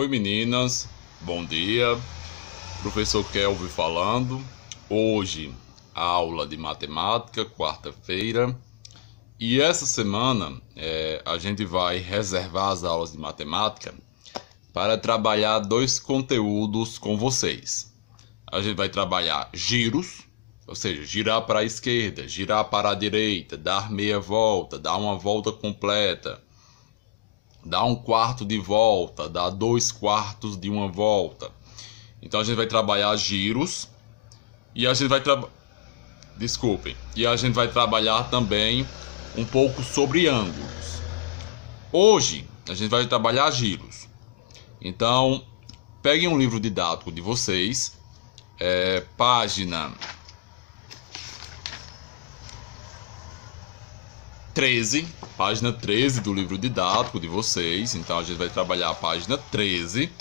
Oi meninas, bom dia, professor Kelvin falando. Hoje a aula de matemática, quarta-feira, e essa semana a gente vai reservar as aulas de matemática para trabalhar dois conteúdos com vocês. A gente vai trabalhar giros, ou seja, girar para a esquerda, girar para a direita, dar meia volta, dar uma volta completa, dá um quarto de volta, dá 2/4 de uma volta. Então a gente vai trabalhar giros e a gente vai trabalhar também um pouco sobre ângulos. Hoje a gente vai trabalhar giros. Então peguem um livro didático de vocês, página 13 do livro didático de vocês. Então a gente vai trabalhar a página 13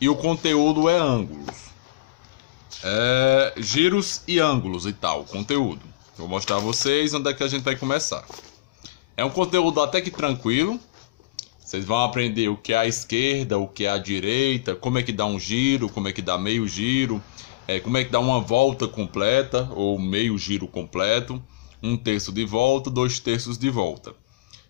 e o conteúdo é ângulos, giros e ângulos e tal, conteúdo. Vou mostrar a vocês onde é que a gente vai começar. É um conteúdo até que tranquilo. Vocês vão aprender o que é a esquerda, o que é a direita, como é que dá um giro, como é que dá meio giro, como é que dá uma volta completa ou meio giro completo, 1/3 de volta, 2/3 de volta.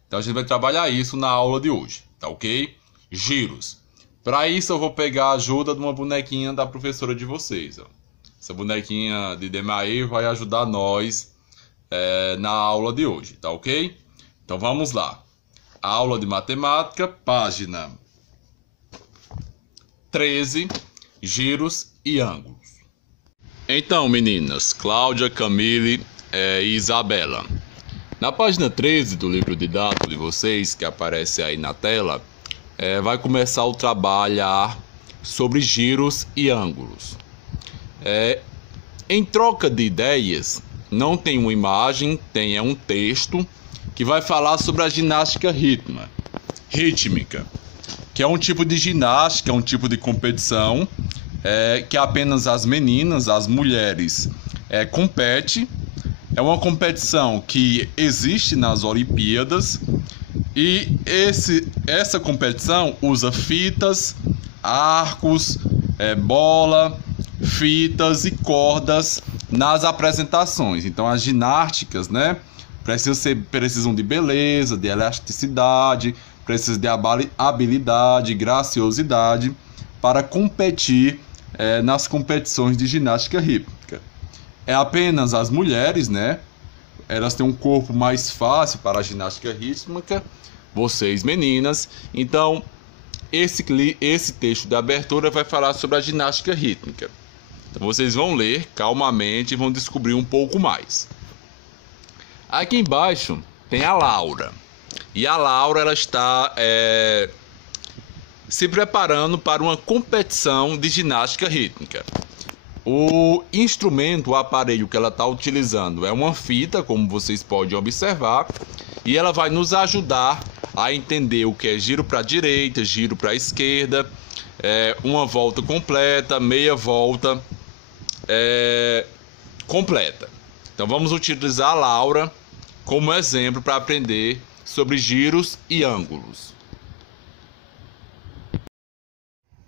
Então a gente vai trabalhar isso na aula de hoje, tá ok? Giros. Para isso eu vou pegar a ajuda de uma bonequinha da professora de vocês, ó. Essa bonequinha de Demaê vai ajudar nós na aula de hoje, tá ok? Então vamos lá. Aula de matemática, página 13, giros e ângulos. Então, meninas, Cláudia, Camille e Isabela, na página 13 do livro didático de vocês, que aparece aí na tela, vai começar o trabalhar sobre giros e ângulos. Em troca de ideias, não tem uma imagem, tem um texto que vai falar sobre a ginástica rítmica, que é um tipo de ginástica, um tipo de competição que apenas as meninas, as mulheres, competem. É uma competição que existe nas Olimpíadas e essa competição usa fitas, arcos, bola, fitas e cordas nas apresentações. Então as ginásticas, precisam de beleza, de elasticidade, precisam de habilidade, graciosidade para competir nas competições de ginástica rítmica. É apenas as mulheres, elas têm um corpo mais fácil para a ginástica rítmica, vocês meninas. Então esse texto de abertura vai falar sobre a ginástica rítmica. Então vocês vão ler calmamente e vão descobrir um pouco mais. Aqui embaixo tem a Laura. E a Laura ela está se preparando para uma competição de ginástica rítmica. O instrumento, o aparelho que ela está utilizando é uma fita, como vocês podem observar, e ela vai nos ajudar a entender o que é giro para a direita, giro para a esquerda, uma volta completa, meia volta completa. Então vamos utilizar a Laura como exemplo para aprender sobre giros e ângulos.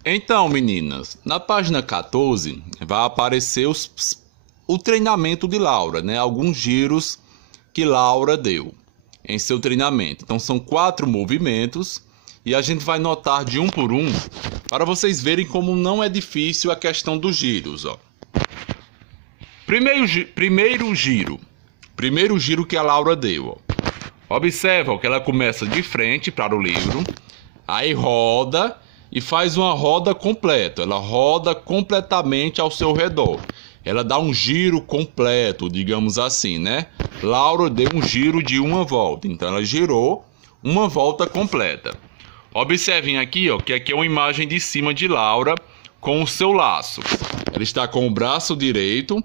Então, meninas, na página 14 vai aparecer o treinamento de Laura, alguns giros que Laura deu em seu treinamento. Então são 4 movimentos e a gente vai notar de um por um para vocês verem como não é difícil a questão dos giros, ó. Primeiro giro que a Laura deu, ó. Observa que ela começa de frente para o livro, aí roda e faz uma roda completa. Ela roda completamente ao seu redor. Ela dá um giro completo, digamos assim, Laura deu um giro de uma volta. Então ela girou uma volta completa. Observem aqui, ó, que aqui é uma imagem de cima de Laura com o seu laço. Ela está com o braço direito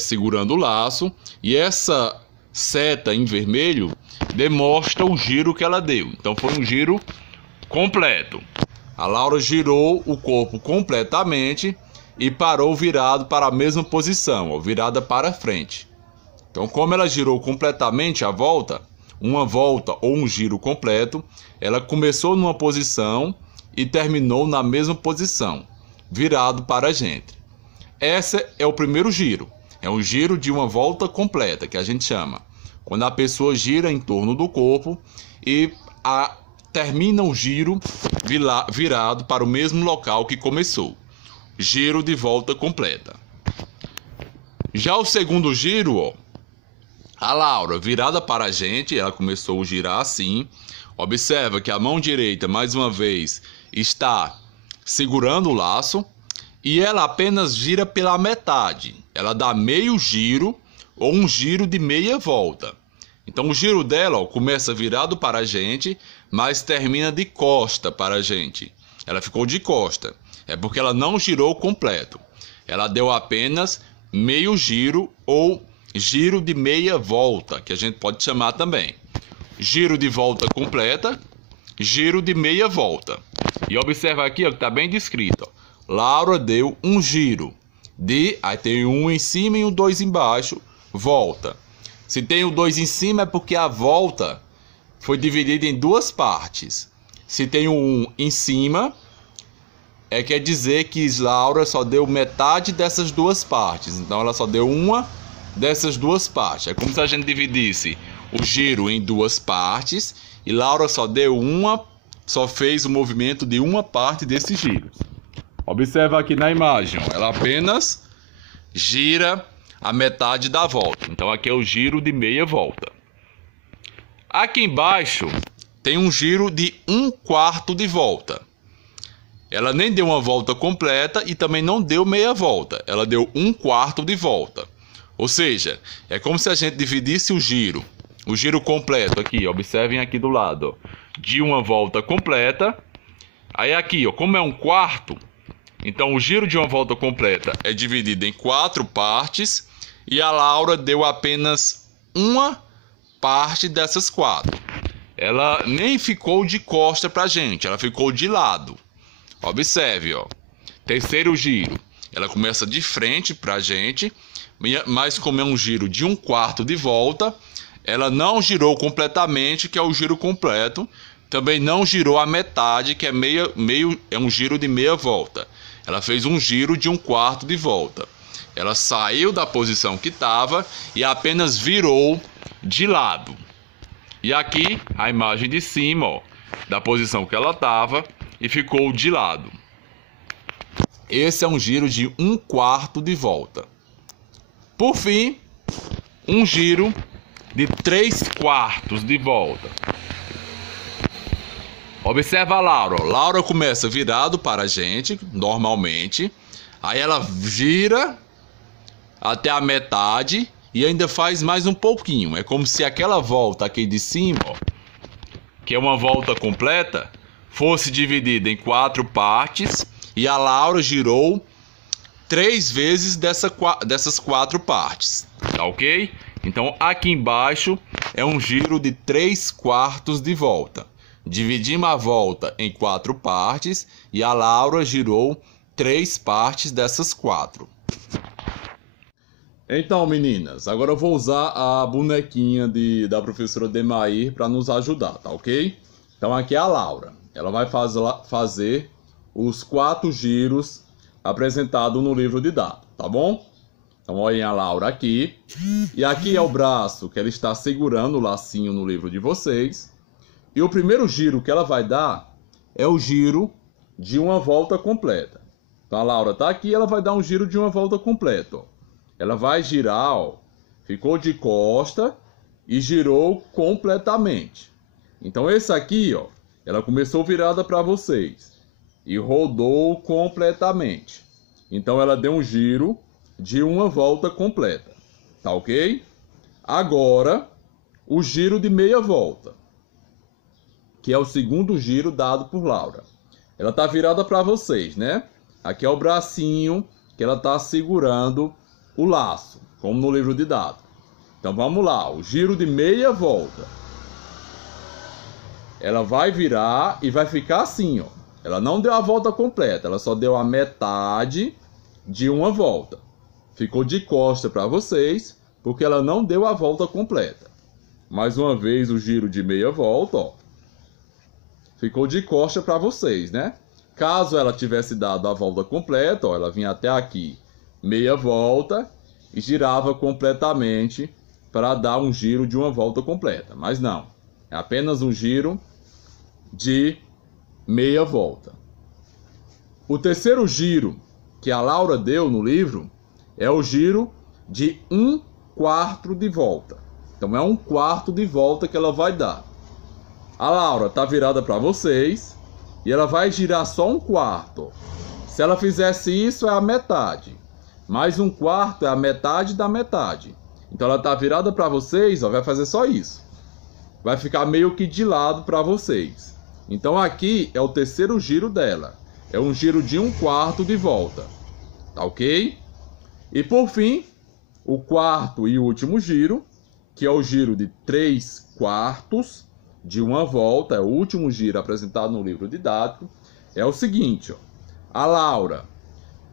segurando o laço. E essa seta em vermelho demonstra o giro que ela deu. Então foi um giro completo. A Laura girou o corpo completamente e parou virado para a mesma posição, ó, virada para frente. Então, como ela girou completamente a volta, uma volta ou um giro completo, ela começou numa posição e terminou na mesma posição, virado para a gente. Esse é o primeiro giro. É um giro de uma volta completa, que a gente chama. Quando a pessoa gira em torno do corpo e termina o giro virado para o mesmo local que começou. Giro de volta completa. Já o segundo giro, ó, a Laura virada para a gente, ela começou a girar assim. Observa que a mão direita, mais uma vez, está segurando o laço e ela apenas gira pela metade. Ela dá meio giro ou um giro de meia volta. Então o giro dela, ó, começa virado para a gente, mas termina de costa para a gente. Ela ficou de costa. É porque ela não girou completo. Ela deu apenas meio giro ou giro de meia volta, que a gente pode chamar também. Giro de volta completa, giro de meia volta. E observa aqui, ó, que está bem descrito. Ó. Laura deu um giro de... Aí tem um em cima e um 2 embaixo, volta. Se tem o 2 em cima é porque a volta foi dividida em duas partes. Se tem o 1 em cima, quer dizer que Laura só deu metade dessas duas partes. Então ela só deu uma dessas duas partes. É como se a gente dividisse o giro em duas partes e Laura só deu uma, só fez o movimento de uma parte desse giro. Observa aqui na imagem, ó, ela apenas gira a metade da volta. Então aqui é o giro de meia volta. Aqui embaixo tem um giro de 1/4 de volta. Ela nem deu uma volta completa e também não deu meia volta. Ela deu 1/4 de volta. Ou seja, é como se a gente dividisse o giro completo aqui, observem aqui do lado, ó, de uma volta completa. Aí aqui, ó, como é 1/4, então o giro de uma volta completa é dividido em 4 partes e a Laura deu apenas uma parte dessas 4. Ela nem ficou de costa pra gente, ela ficou de lado. Observe, ó. Terceiro giro. Ela começa de frente pra gente, mas como é um giro de 1/4 de volta, ela não girou completamente, que é o giro completo. Também não girou a metade, que é é um giro de meia volta. Ela fez um giro de 1/4 de volta. Ela saiu da posição que estava e apenas virou de lado. E aqui a imagem de cima, ó, da posição que ela estava e ficou de lado. Esse é um giro de 1/4 de volta. Por fim, um giro de 3/4 de volta. Observa a Laura. Laura começa virado para a gente, normalmente. Aí ela vira até a metade e ainda faz mais um pouquinho. É como se aquela volta aqui de cima, ó, que é uma volta completa, fosse dividida em 4 partes e a Laura girou 3 vezes dessas 4 partes, tá ok? Então aqui embaixo é um giro de 3/4 de volta. Dividimos a volta em 4 partes e a Laura girou 3 partes dessas 4. Então, meninas, agora eu vou usar a bonequinha da professora Demair para nos ajudar, tá ok? Então aqui é a Laura. Ela vai fazer os 4 giros apresentados no livro didático, tá bom? Então olhem a Laura aqui. E aqui é o braço que ela está segurando o lacinho no livro de vocês. E o primeiro giro que ela vai dar é o giro de uma volta completa. Então a Laura está aqui, ela vai dar um giro de uma volta completa, ó. Ela vai girar, ó, ficou de costa e girou completamente. Então esse aqui, ó, ela começou virada para vocês e rodou completamente. Então ela deu um giro de uma volta completa, tá ok? Agora, o giro de meia volta, que é o segundo giro dado por Laura. Ela tá virada para vocês, né? Aqui é o bracinho que ela tá segurando o laço, como no livro didático. Então vamos lá, o giro de meia volta. Ela vai virar e vai ficar assim, ó. Ela não deu a volta completa, ela só deu a metade de uma volta. Ficou de costa para vocês, porque ela não deu a volta completa. Mais uma vez o giro de meia volta, ó. Ficou de costa para vocês, né? Caso ela tivesse dado a volta completa, ó, ela vinha até aqui, meia volta, e girava completamente para dar um giro de uma volta completa. Mas não, é apenas um giro de meia volta. O terceiro giro que a Laura deu no livro é o giro de 1/4 de volta. Então é 1/4 de volta que ela vai dar. A Laura está virada para vocês e ela vai girar só 1/4. Se ela fizesse isso, é a metade. Mais 1/4 é a metade da metade. Então ela está virada para vocês, ó, vai fazer só isso. Vai ficar meio que de lado para vocês. Então aqui é o terceiro giro dela. É um giro de 1/4 de volta. Tá ok? E por fim, o quarto e último giro, que é o giro de 3/4 de uma volta, é o último giro apresentado no livro didático, é o seguinte, ó. A Laura,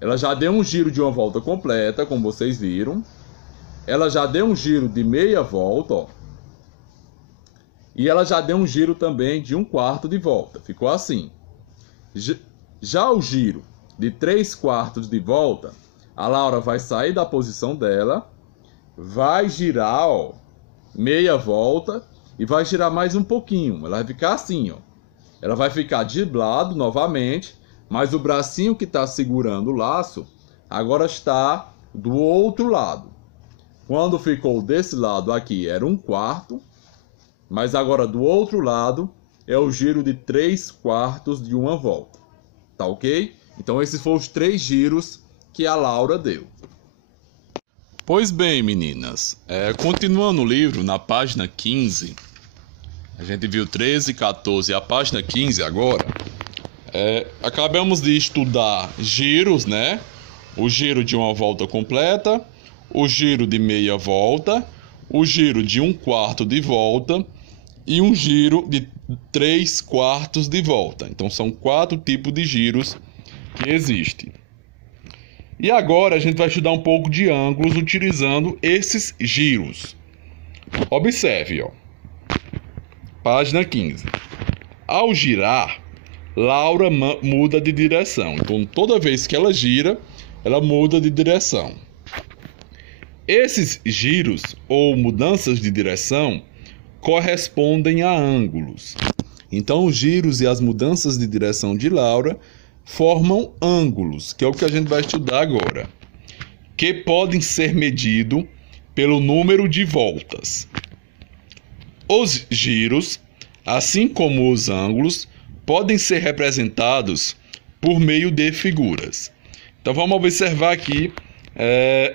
ela já deu um giro de uma volta completa, como vocês viram. Ela já deu um giro de meia volta, ó. E ela já deu um giro também de 1/4 de volta. Ficou assim. Já o giro de 3/4 de volta, a Laura vai sair da posição dela, vai girar, ó, meia volta e vai girar mais um pouquinho. Ela vai ficar assim, ó. Ela vai ficar de lado novamente, mas o bracinho que está segurando o laço agora está do outro lado. Quando ficou desse lado aqui era 1/4, mas agora do outro lado é o giro de 3/4 de uma volta. Tá ok? Então esses foram os 3 giros que a Laura deu. Pois bem, meninas, continuando o livro, na página 15, a gente viu 13, 14 e a página 15 agora, acabamos de estudar giros, né? O giro de uma volta completa, o giro de meia volta, o giro de 1/4 de volta e um giro de 3/4 de volta. Então são 4 tipos de giros que existem. E agora a gente vai estudar um pouco de ângulos utilizando esses giros. Observe, ó. Página 15. Ao girar, Laura muda de direção. Então toda vez que ela gira, ela muda de direção. Esses giros ou mudanças de direção correspondem a ângulos. Então os giros e as mudanças de direção de Laura formam ângulos, que é o que a gente vai estudar agora, que podem ser medidos pelo número de voltas. Os giros, assim como os ângulos, podem ser representados por meio de figuras. Então vamos observar aqui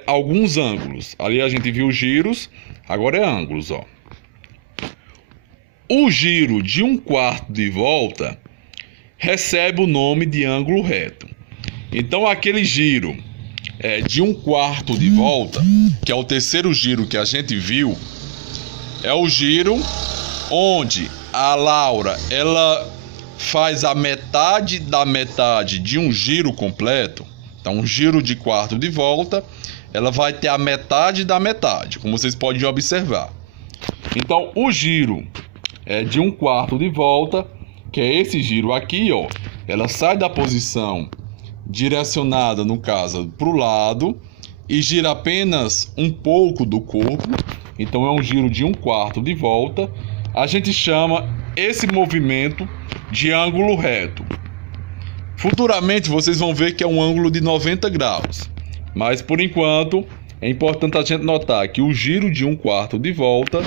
alguns ângulos. Ali a gente viu giros, agora é ângulos, ó. O giro de 1/4 de volta recebe o nome de ângulo reto. Então aquele giro de 1/4 de volta, que é o terceiro giro que a gente viu, é o giro onde a Laura ela faz a metade da metade de um giro completo. Então um giro de 1/4 de volta, ela vai ter a metade da metade, como vocês podem observar. Então o giro de 1/4 de volta, que é esse giro aqui, ó, ela sai da posição direcionada, no caso, para o lado e gira apenas um pouco do corpo. Então é um giro de 1/4 de volta. A gente chama esse movimento de ângulo reto. Futuramente vocês vão ver que é um ângulo de 90 graus. Mas por enquanto é importante a gente notar que o giro de 1/4 de volta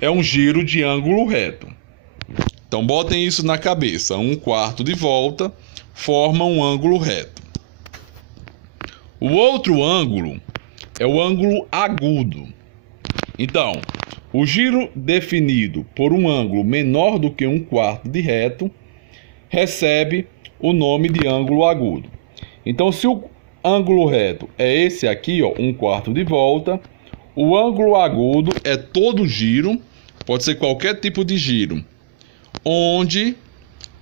é um giro de ângulo reto. Então botem isso na cabeça, 1/4 de volta forma um ângulo reto. O outro ângulo é o ângulo agudo. Então, o giro definido por um ângulo menor do que 1/4 de reto recebe o nome de ângulo agudo. Então, se o ângulo reto é esse aqui, ó, 1/4 de volta, o ângulo agudo é todo giro, pode ser qualquer tipo de giro, onde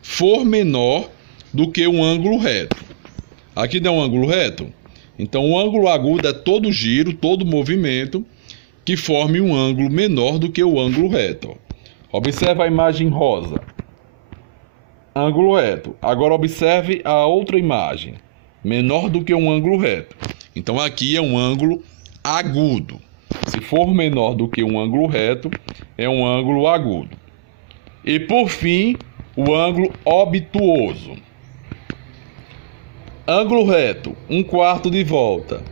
for menor do que um ângulo reto. Aqui dá um ângulo reto. Então o ângulo agudo é todo giro, todo movimento que forme um ângulo menor do que o ângulo reto. Observa a imagem rosa. ângulo reto. Agora observe a outra imagem, menor do que um ângulo reto. Então aqui é um ângulo agudo. Se for menor do que um ângulo reto, é um ângulo agudo. E por fim, o ângulo obtuoso. Ângulo reto, 1/4 de volta.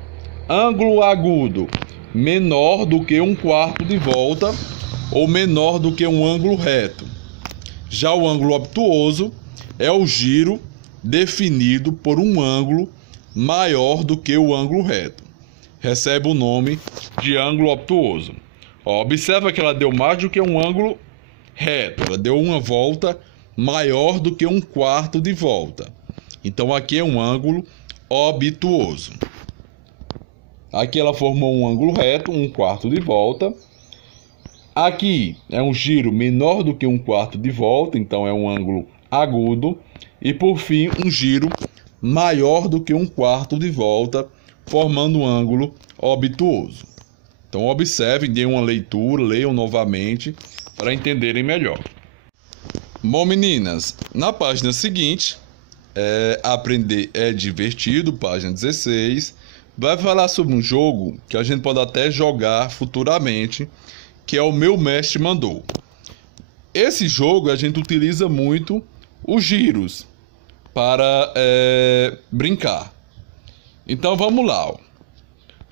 Ângulo agudo, menor do que 1/4 de volta ou menor do que um ângulo reto. Já o ângulo obtuoso é o giro definido por um ângulo maior do que o ângulo reto. Recebe o nome de ângulo obtuoso. Observa que ela deu mais do que um ângulo reto. Ela deu uma volta maior do que 1/4 de volta. Então aqui é um ângulo obtuoso. Aqui ela formou um ângulo reto, 1/4 de volta. Aqui é um giro menor do que 1/4 de volta, então é um ângulo agudo. E por fim, um giro maior do que 1/4 de volta, formando um ângulo obtuoso. Então observem, deem uma leitura, leiam novamente para entenderem melhor. Bom, meninas, na página seguinte, Aprender é Divertido, página 16, vai falar sobre um jogo que a gente pode até jogar futuramente, que é o Meu Mestre Mandou. Esse jogo a gente utiliza muito os giros para brincar. Então vamos lá. Ó.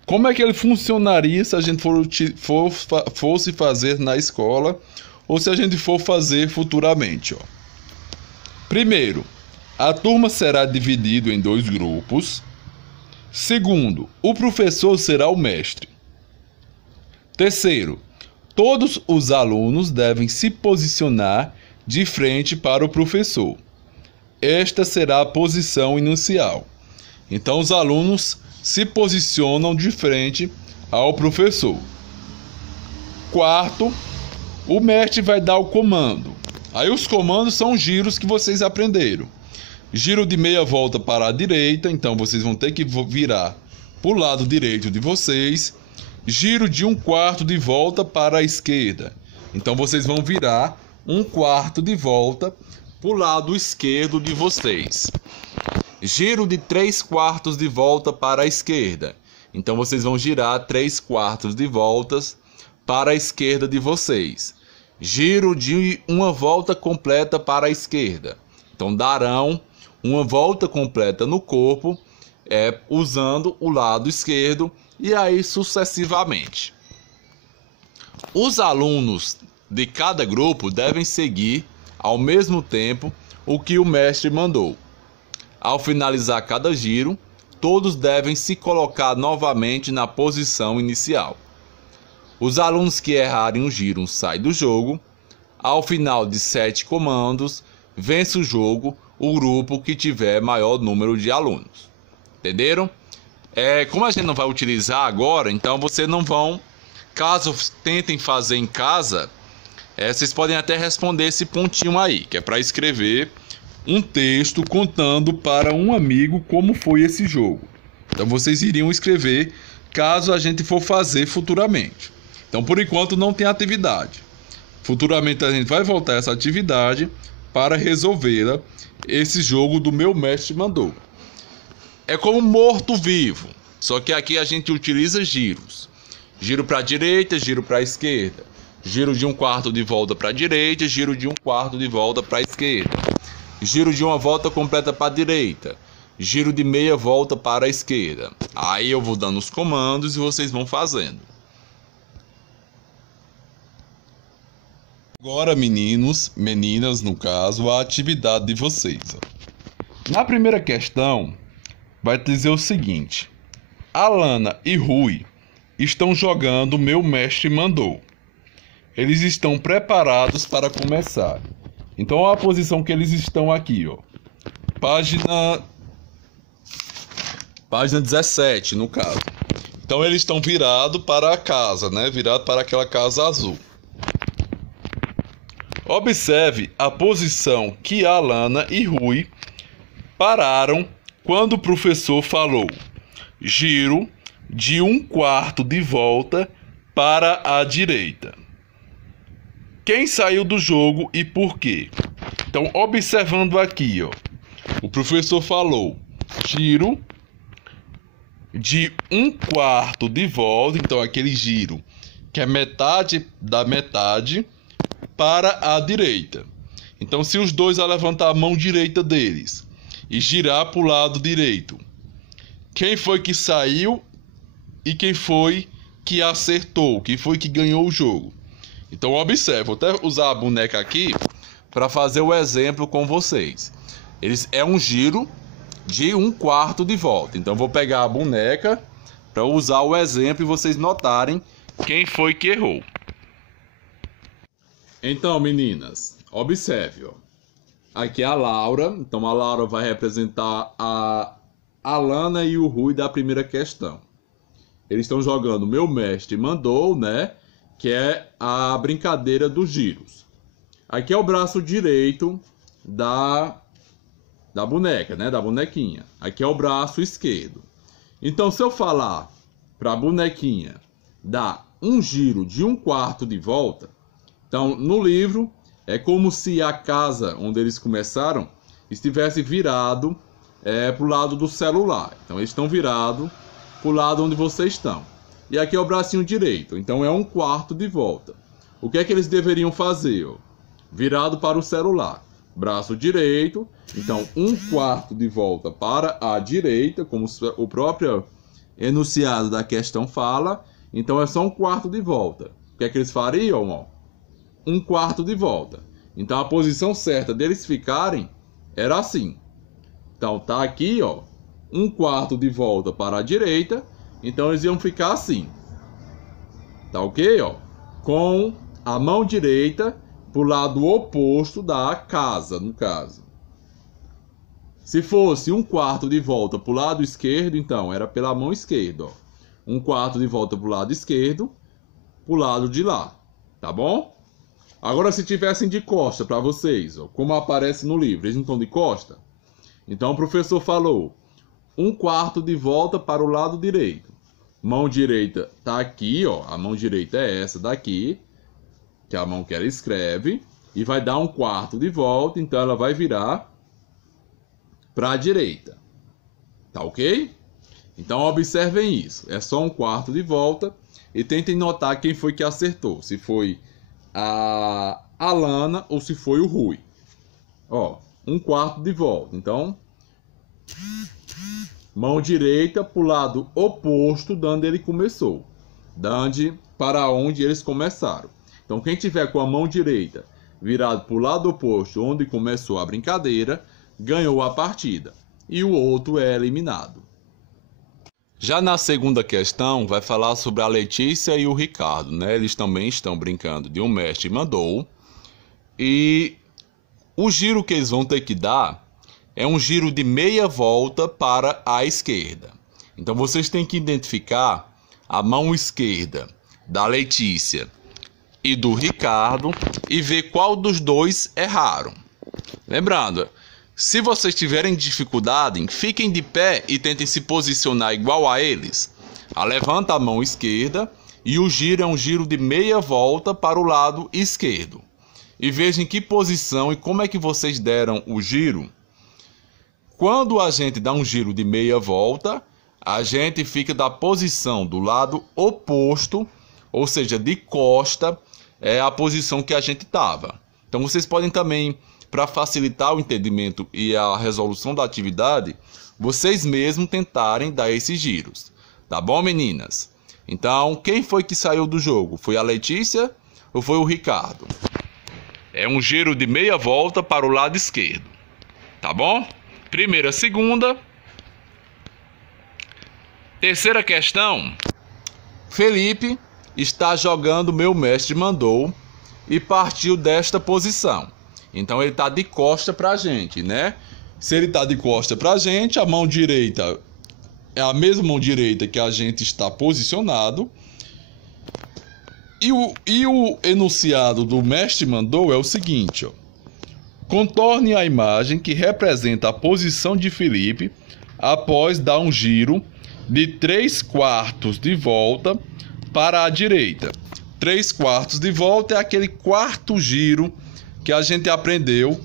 Como é que ele funcionaria se a gente fosse fazer na escola ou se a gente for fazer futuramente? Ó. Primeiro, a turma será dividida em 2 grupos. Segundo, o professor será o mestre. Terceiro, todos os alunos devem se posicionar de frente para o professor. Esta será a posição inicial. Então, os alunos se posicionam de frente ao professor. Quarto, o mestre vai dar o comando. Aí os comandos são giros que vocês aprenderam. Giro de meia volta para a direita, então vocês vão ter que virar para o lado direito de vocês. Giro de 1/4 de volta para a esquerda. Então vocês vão virar 1/4 de volta para o lado esquerdo de vocês. Giro de 3/4 de volta para a esquerda. Então vocês vão girar 3/4 de voltas para a esquerda de vocês. Giro de uma volta completa para a esquerda. Então darão uma volta completa no corpo, usando o lado esquerdo, e aí sucessivamente. Os alunos de cada grupo devem seguir ao mesmo tempo o que o mestre mandou. Ao finalizar cada giro, todos devem se colocar novamente na posição inicial. Os alunos que errarem o giro saem do jogo. Ao final de 7 comandos, vence o jogo o grupo que tiver maior número de alunos. Entenderam? Como a gente não vai utilizar agora, então vocês não vão, caso tentem fazer em casa, vocês podem até responder esse pontinho aí, que é para escrever um texto contando para um amigo como foi esse jogo. Então vocês iriam escrever caso a gente for fazer futuramente. Então por enquanto não tem atividade. Futuramente a gente vai voltar essa atividade para resolvê-la, esse jogo do Meu Mestre Mandou. É como morto-vivo, só que aqui a gente utiliza giros. Giro para a direita, giro para a esquerda. Giro de 1/4 de volta para a direita, giro de 1/4 de volta para a esquerda. Giro de uma volta completa para a direita. Giro de meia volta para a esquerda. Aí eu vou dando os comandos e vocês vão fazendo. Agora, meninos, meninas, no caso, a atividade de vocês. Na primeira questão, vai dizer o seguinte: Alana e Rui estão jogando Meu Mestre Mandou. Eles estão preparados para começar. Então, a posição que eles estão aqui, ó. Página 17, no caso. Então, eles estão virados para a casa, né? Virados para aquela casa azul. Observe a posição que Alana e Rui pararam quando o professor falou: giro de 1/4 de volta para a direita. Quem saiu do jogo e por quê? Então, observando aqui, ó, o professor falou giro de 1/4 de volta, então aquele giro que é metade da metade para a direita. Então, se os dois a levantar a mão direita deles e girar para o lado direito, quem foi que saiu e quem foi que acertou, quem foi que ganhou o jogo? Então, observe, vou até usar a boneca aqui para fazer o exemplo com vocês. É um giro de 1/4 de volta. Então, vou pegar a boneca para usar o exemplo e vocês notarem quem foi que errou. Então, meninas, observe, ó. Aqui é a Laura. Então, a Laura vai representar a Alana e o Rui da primeira questão. Eles estão jogando Meu Mestre Mandou, né? Que é a brincadeira dos giros. Aqui é o braço direito da boneca, né? Da bonequinha. Aqui é o braço esquerdo. Então, se eu falar para a bonequinha dar um giro de 1/4 de volta, então, no livro, é como se a casa onde eles começaram estivesse virado para o lado do celular. Então, eles estão virados para o lado onde vocês estão. E aqui é o bracinho direito. Então, é 1/4 de volta. O que é que eles deveriam fazer? Ó? Virado para o celular. Braço direito. Então, 1/4 de volta para a direita, como o próprio enunciado da questão fala. Então, é só 1/4 de volta. O que é que eles fariam? Ó? 1/4 de volta. Então, a posição certa deles ficarem era assim. Então, tá aqui, ó, 1/4 de volta para a direita. Então, eles iam ficar assim. Tá ok, ó? Com a mão direita pro lado oposto da casa, no caso. Se fosse 1/4 de volta pro lado esquerdo, então, era pela mão esquerda, ó. 1/4 de volta pro lado esquerdo, pro lado de lá. Tá bom? Agora, se tivessem de costa para vocês, ó, como aparece no livro, eles não estão de costa? Então, o professor falou 1/4 de volta para o lado direito. Mão direita tá aqui, ó. A mão direita é essa daqui, que é a mão que ela escreve, e vai dar 1/4 de volta, então ela vai virar para a direita. Tá ok? Então, observem isso. É só 1/4 de volta e tentem notar quem foi que acertou. Se foi a Alana ou se foi o Rui. Ó, 1/4 de volta. Então, mão direita para o lado oposto de onde ele começou. Para onde eles começaram. Então, quem tiver com a mão direita virado para o lado oposto onde começou a brincadeira, ganhou a partida. E o outro é eliminado. Já na segunda questão, vai falar sobre a Letícia e o Ricardo, né? Eles também estão brincando de Um Mestre Mandou. E o giro que eles vão ter que dar é um giro de meia volta para a esquerda. Então, vocês têm que identificar a mão esquerda da Letícia e do Ricardo e ver qual dos dois erraram. Lembrando, se vocês tiverem dificuldade, fiquem de pé e tentem se posicionar igual a eles. Levanta a mão esquerda e o giro é um giro de meia volta para o lado esquerdo. E vejam em que posição e como é que vocês deram o giro. Quando a gente dá um giro de meia volta, a gente fica da posição do lado oposto, ou seja, de costa, é a posição que a gente estava. Então, vocês podem também, para facilitar o entendimento e a resolução da atividade, vocês mesmos tentarem dar esses giros. Tá bom, meninas? Então, quem foi que saiu do jogo? Foi a Letícia ou foi o Ricardo? É um giro de meia volta para o lado esquerdo. Tá bom? Primeira, segunda. Terceira questão. Felipe está jogando Meu Mestre Mandou e partiu desta posição. Então, ele está de costa para a gente, né? Se ele está de costa para a gente, a mão direita é a mesma mão direita que a gente está posicionado. E o enunciado do Mestre Mandou é o seguinte, ó. Contorne a imagem que representa a posição de Felipe após dar um giro de 3/4 de volta para a direita. 3/4 de volta é aquele quarto giro que a gente aprendeu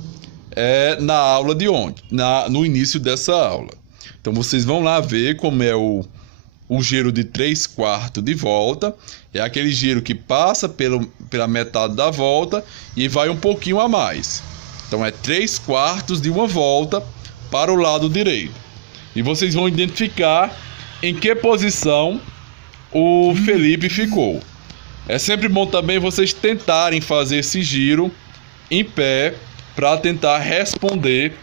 na aula de ontem, no início dessa aula. Então vocês vão lá ver como é o giro de 3/4 de volta. É aquele giro que passa pela metade da volta e vai um pouquinho a mais. Então é 3/4 de uma volta para o lado direito. E vocês vão identificar em que posição o Felipe ficou. É sempre bom também vocês tentarem fazer esse giro em pé para tentar responder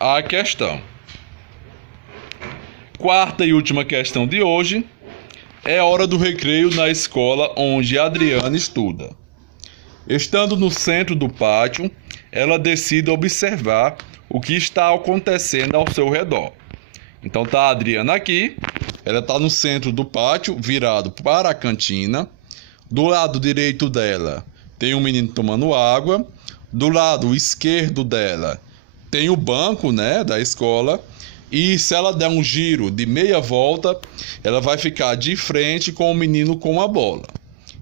a questão. Quarta e última questão de hoje. É hora do recreio na escola onde Adriana estuda. Estando no centro do pátio, ela decide observar o que está acontecendo ao seu redor. Então tá a Adriana aqui, ela está no centro do pátio, virado para a cantina. Do lado direito dela tem um menino tomando água. Do lado esquerdo dela tem o banco, da escola. E se ela der um giro de meia volta, ela vai ficar de frente com o menino com a bola.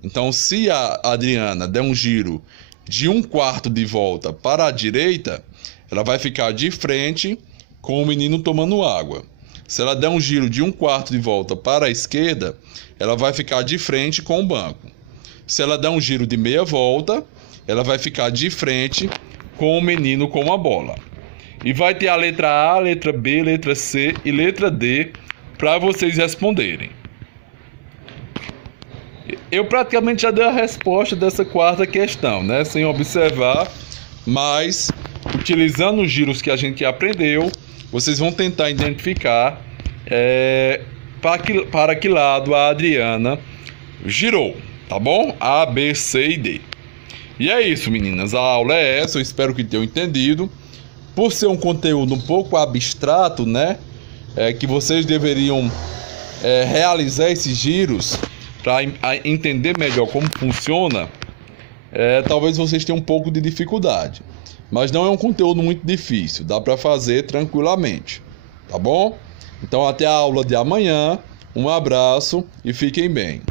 Então, se a Adriana der um giro de 1/4 de volta para a direita, ela vai ficar de frente com o menino tomando água. Se ela der um giro de 1/4 de volta para a esquerda, ela vai ficar de frente com o banco. Se ela der um giro de meia volta, ela vai ficar de frente com o menino com a bola. E vai ter a letra A, letra B, letra C e letra D para vocês responderem. Eu praticamente já dei a resposta dessa quarta questão, sem observar, mas utilizando os giros que a gente aprendeu, vocês vão tentar identificar para que lado a Adriana girou, tá bom? A, B, C e D. E é isso, meninas. A aula é essa, eu espero que tenham entendido. Por ser um conteúdo um pouco abstrato, que vocês deveriam realizar esses giros para entender melhor como funciona, talvez vocês tenham um pouco de dificuldade. Mas não é um conteúdo muito difícil, dá para fazer tranquilamente, tá bom? Então até a aula de amanhã, um abraço e fiquem bem.